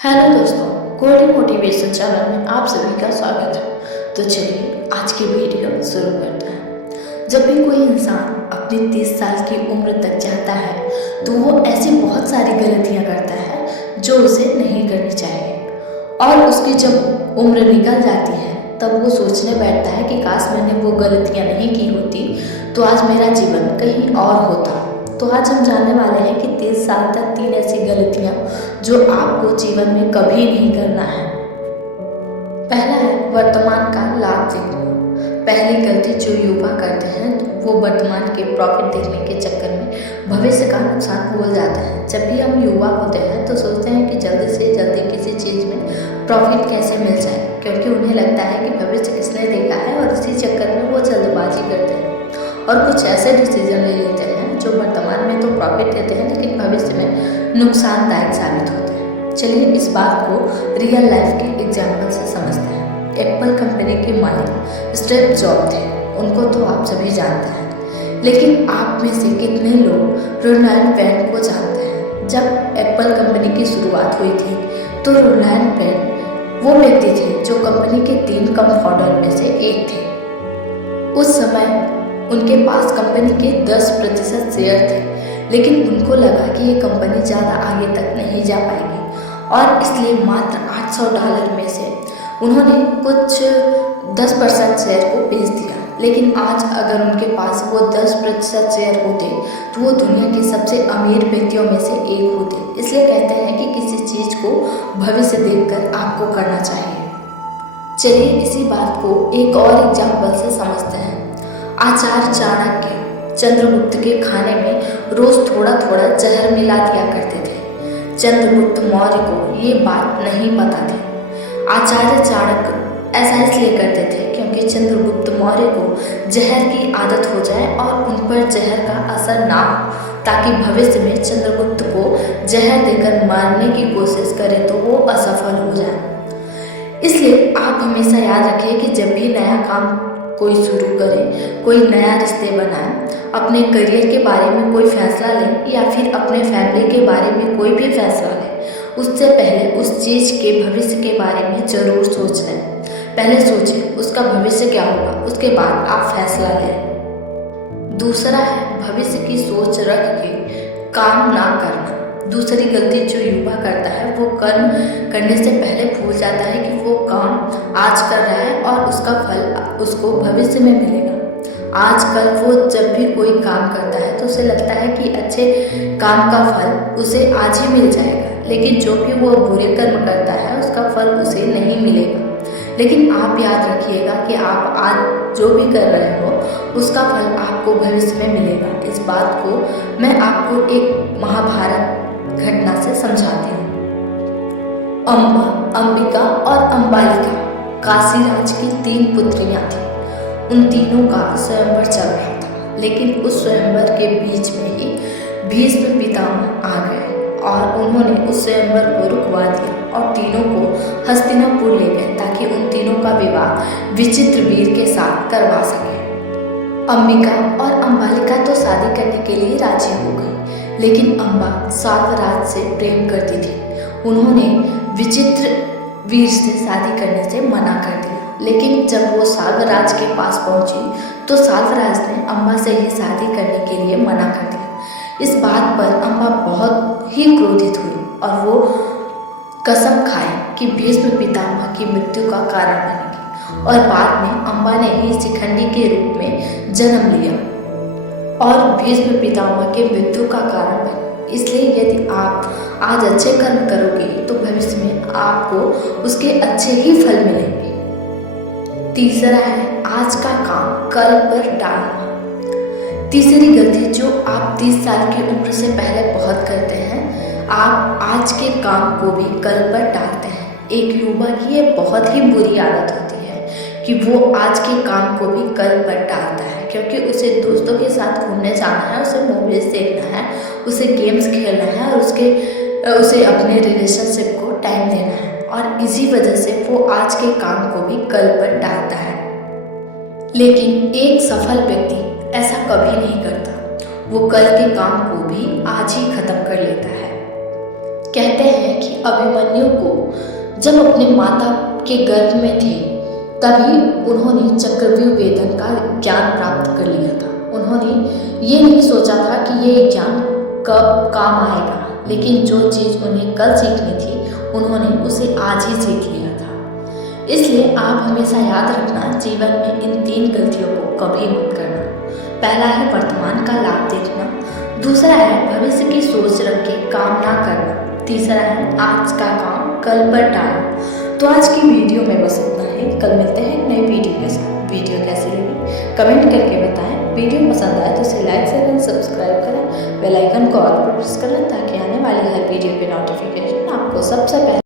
Hello दोस्तों, Goldy motivation channel में आप सभी का स्वागत है। तो चलिए आज की वीडियो शुरू करते हैं। जब भी कोई इंसान अपनी 30 साल की उम्र तक जाता है तो वो ऐसी बहुत सारी गलतियां करता है जो उसे नहीं करनी चाहिए। और उसकी जब उम्र निकल जाती है तब वो सोचने बैठता है कि काश मैंने वो गलतियां नहीं की होती तो आज मेरा जीवन कहीं और होता। तो आज हम जानने वाले हैं कि 30 साल तक 3 ऐसी गलतियां जो आपको जीवन में कभी नहीं करना है। पहला है वर्तमान का लाभ देखना। पहली गलती जो युवा करते हैं वो वर्तमान के प्रॉफिट देखने के चक्कर में भविष्य का नुकसान भूल जाते हैं। जब भी हम युवा होते हैं तो सोचते हैं कि जल्दी से जल्दी किसी चीज़ में प्रॉफिट कैसे मिल जाए, क्योंकि उन्हें लगता है कि भविष्य किसने देखा है और इसी चक्कर में वो जल्दबाजी करते हैं और कुछ ऐसे डिसीजन ले लेते हैं जो वर्तमान में तो प्रॉफिट देते हैं लेकिन भविष्य में नुकसानदायक साबित होते हैं। चलिए इस बात को रियल लाइफ के एग्जाम्पल से समझते हैं। एप्पल कंपनी के मालिक स्टीव जॉब्स थे, उनको तो आप सभी जानते हैं, लेकिन आप में से कितने लोग रोनाल्ड पेन को जानते हैं? जब एप्पल कंपनी की शुरुआत हुई थी तो रोनाल्ड पेन वो व्यक्ति थे जो कंपनी के 3 कंपाउंडर में से एक थे। उस समय उनके पास कंपनी के 10% शेयर थे, लेकिन उनको लगा कि ये कंपनी ज़्यादा आगे तक नहीं जा पाएगी और इसलिए मात्र $800 में से उन्होंने कुछ 10% शेयर को बेच दिया। लेकिन आज अगर उनके पास वो 10% शेयर होते तो वो दुनिया के सबसे अमीर व्यक्तियों में से एक होते। इसलिए कहते हैं कि किसी चीज़ को भविष्य देखकर आपको करना चाहिए। चलिए इसी बात को एक और एग्जाम्पल से समझते हैं। आचार्य चाणक्य चंद्रगुप्त के खाने में रोज थोड़ा थोड़ा जहर मिला दिया करते थे। चंद्रगुप्त मौर्य को ये बात नहीं पता थी। आचार्य चाणक्य ऐसा इसलिए करते थे क्योंकि चंद्रगुप्त मौर्य को जहर की आदत हो जाए और उन पर जहर का असर ना हो, ताकि भविष्य में चंद्रगुप्त को जहर देकर मारने की कोशिश करे तो वो असफल हो जाए। इसलिए आप हमेशा याद रखिए कि जब भी नया काम कोई शुरू करें, कोई नया रिश्ते बनाएं, अपने करियर के बारे में कोई फैसला लें या फिर अपने फैमिली के बारे में कोई भी फैसला लें, उससे पहले उस चीज़ के भविष्य के बारे में ज़रूर सोच लें। पहले सोचें उसका भविष्य क्या होगा, उसके बाद आप फैसला लें। दूसरा है भविष्य की सोच रख के काम ना करना। दूसरी गलती जो युवा करता है वो कर्म करने से पहले भूल जाता है कि वो काम आज कर रहा है और उसका फल उसको भविष्य में मिलेगा। आजकल वो जब भी कोई काम करता है तो उसे लगता है कि अच्छे काम का फल उसे आज ही मिल जाएगा, लेकिन जो भी वो बुरे कर्म करता है उसका फल उसे नहीं मिलेगा। लेकिन आप याद रखिएगा कि आप आज जो भी कर रहे हो उसका फल आपको भविष्य में मिलेगा। इस बात को मैं आपको एक महाभारत घटना से समझाती हूँ। अम्बा, अंबिका और अंबालिका काशी राज की 3 पुत्रियां थीं। उन तीनों का स्वयंवर चल रहा था, लेकिन उस स्वयंवर के बीच में ही भीष्म पितामह आ गए और उन्होंने उस स्वयंवर को रुकवा दिया और तीनों को हस्तिनापुर ले गए ताकि उन तीनों का विवाह विचित्रवीर के साथ करवा सके। अंबिका और अंबालिका तो शादी करने के लिए राजी हो गई, लेकिन अम्बा साल्वराज से प्रेम करती थी। उन्होंने विचित्रवीर से शादी करने से मना कर दिया, लेकिन जब वो साल्वराज के पास पहुंची तो साल्वराज ने अम्बा से ही शादी करने के लिए मना कर दिया। इस बात पर अम्बा बहुत ही क्रोधित हुई और वो कसम खाई कि भीष्म पितामह की मृत्यु का कारण बनेगी और बाद में अम्बा ने ही शिखंडी के रूप में जन्म लिया और भीष्म पितामह के मृत्यु का कारण बने। इसलिए यदि आप आज अच्छे कर्म करोगे तो भविष्य में आपको उसके अच्छे ही फल मिलेंगे। तीसरा है आज का काम कल पर टालना। तीसरी गलती जो आप 30 साल की उम्र से पहले बहुत करते हैं, आप आज के काम को भी कल पर टालते हैं। एक युवा की ये बहुत ही बुरी आदत होती है कि वो आज के काम को भी कल पर टालता है, क्योंकि उसे दोस्तों के साथ घूमने जाना है, उसे मूवीज देखना है, उसे गेम्स खेलना है और उसे अपने रिलेशनशिप को टाइम देना है और इसी वजह से वो आज के काम को भी कल पर टालता है। लेकिन एक सफल व्यक्ति ऐसा कभी नहीं करता, वो कल के काम को भी आज ही खत्म कर लेता है। कहते हैं कि अभिमन्यु को जब अपने माता के गर्भ में थे तभी उन्होंने चक्रव्यूह वेदन का ज्ञान प्राप्त कर लिया था। उन्होंने ये नहीं सोचा था कि ये ज्ञान कब काम आएगा, लेकिन जो चीज़ उन्हें कल सीखनी थी उन्होंने उसे आज ही सीख लिया था। इसलिए आप हमेशा याद रखना, जीवन में इन 3 गलतियों को कभी मत करना। पहला है वर्तमान का लाभ देखना, दूसरा है भविष्य की सोच रख के काम ना करना, तीसरा है आज का काम कल पर टालना। तो आज की वीडियो में बस इतना ही। कल मिलते हैं एक नई वीडियो के साथ। वीडियो कैसी लगी कमेंट करके बताएं। वीडियो पसंद आए तो इसे लाइक शेयर सब्सक्राइब करें, बेल आइकन को ऑल पर प्रेस करें ताकि आने वाली हर वीडियो के नोटिफिकेशन आपको सबसे पहले